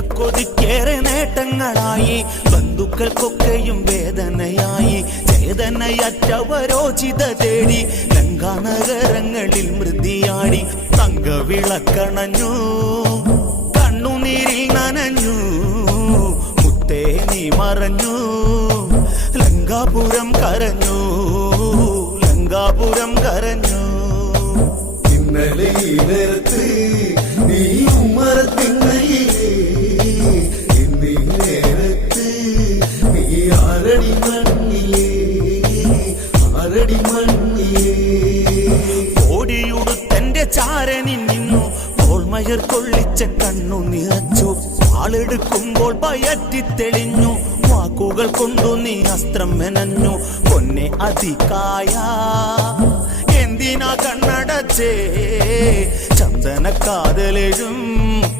രക്തക്കൊതിക്കേറെ നേട്ടങ്ങളായി ബന്ധുക്കൾക്കൊക്കെയും വേദനയായി ചേതനയറ്റവരോ ചിത തേടി ലങ്കാനഗരങ്ങളിൽ മൃതിയാടി തങ്കവിളക്കണഞ്ഞു കണ്ണുനീരിൽ നനഞ്ഞു മുത്തേ നീ മറഞ്ഞു ലങ്കാപുരം കരഞ്ഞു ലങ്കാപുരം കരഞ്ഞു ഇന്നലെ ഈ നേരത്ത് നീ ഉമ്മറത്തിന്നയിലേ ഇന്നീ നേരത്ത് നീ ആരടി മണ്ണിലേ ആരടി മണ്ണിലേ ഓടിയുടുത്തെന്റെ ചാരനിൽ നിന്നു ഓൾമയർ കൊള്ളിച്ച കണ്ണു നിറച്ചു ആളെടുക്കുമ്പോൾ പയറ്റിത്തെളിഞ്ഞു വാക്കുകൾ കൊണ്ടു നീ അസ്ത്രം മെനഞ്ഞു പൊന്നെ അതികായ എന്തിനാ കണ്ണടച്ചേ ചന്ദന കാതലെഴും